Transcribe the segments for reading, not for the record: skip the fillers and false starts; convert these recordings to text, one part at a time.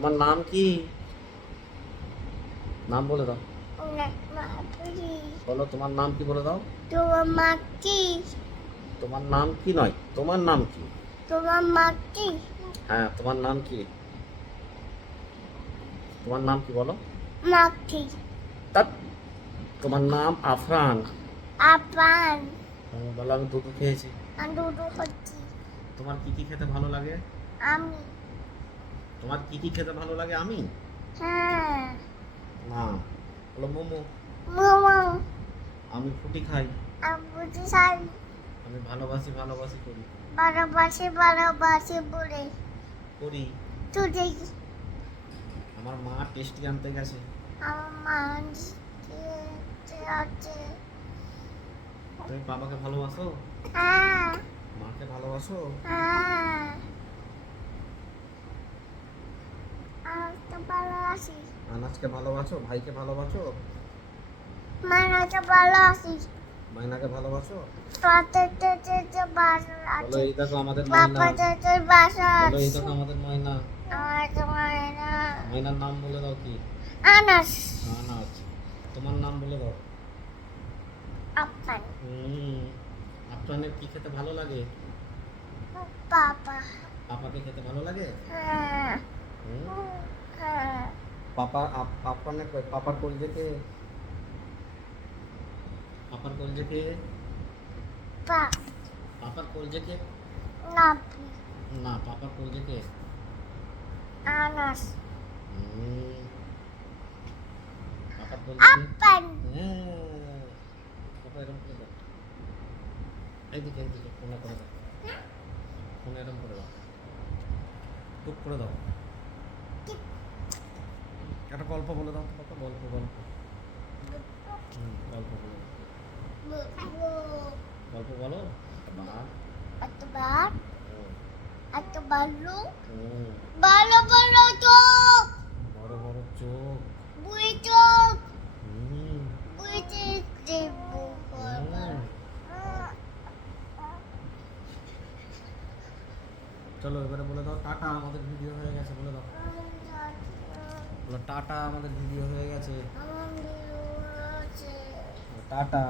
তোমার নাম কি? নাম বলে দাও। বলো তোমার নাম কি বলে দাও। তোমার মা কি? তোমার নাম কি নয়, তোমার নাম কি? তোমার মা কি? হ্যাঁ, তোমার নাম কি? তোমার নাম কি বলো? মা কি? তা তোমার নাম আফরান। আপান। বলো আমি দুধ খেয়েছি। আমি দুধ হচ্ছি। তোমার কি কি খেতে ভালো লাগে? আমি। তোমার কি কি খেতে ভালো লাগে? আমি হ্যাঁ। না, বলো মোমো। মামা। আমি ফুটি খাই। আমি বুঝি সাই। আমি ভালোবাসি ভালোবাসি করি। ভালোবাসি ভালোবাসি বলে করি। তুই দেখি আমার মা টেস্টি আনতে গেছে। আমার মা আছে। তুমি বাবাকে ভালোবাসো? হ্যাঁ। মাকে ভালোবাসো? হ্যাঁ। আমি তো ভালোবাসি। আনাজকে ভালোবাসো? ভাইকে ভালোবাসো? মানাকে ভালোবাসি। মাইনাকে ভালোবাসো? পাতে বাসা বলো আছে। এই দেখো আমাদের ময়না। বাপাতে বাসা বলো এই আছে। দেখো আমাদের ময়না। আমার তো মায়েরা ময়নার নাম বলে দাও কি? আনাস। আনাজ। তোমার নাম বলে দাও। আপান। আপনার কি খেতে ভালো লাগে? পাপা। পাপাকে খেতে ভালো লাগে? হ্যাঁ। হুম। হ্যাঁ। পাপা আপনার পাপার কলজে কে? পাপার কলজে কে? পা। পাপার কলজে কে? নাপি। না, পাপার কলজে কে? আনাস। হুম। পাপার কলজে কে? আপান। হ্যাঁ। পাপা এরকম করে দাও। এইদিকে এইদিকে ফোনে করে দাও। ফোনে এরকম করে দাও। টুক করে দাও। একটা গল্প বলে দাও তো পাপা, গল্প গল্প। গল্প বলো। গল্প বলো। বাঘ। এত বার হুম, এত ভালো হুম, ভালো ভালো চোখ বড় বড় চোখ। বুই চোখ হুম, বুইতে দেব হুম। চলো এবারে বলে দাও টাটা, আমাদের ভিডিও হয়ে গেছে বলে দাও। বলো টাটা, আমাদের ভিডিও হয়ে গেছে। টাটা।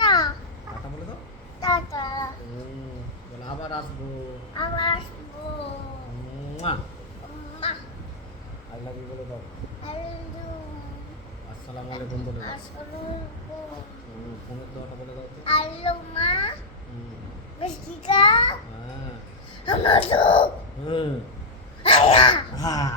না টাটা বলে দাও। টাটা বলে আবার আসবো। আবার আসবো মা আই লাভ ইউ বলে দাও। হ্যালো আসসালামু আলাইকুম বলে দাও। আসসালামু ফোনের দোয়াটা বলে দাও তো। হ্যালো মা হুম, মিষ্টিকা হ্যাঁ, আমার তো হুম, আয়া হ্যাঁ।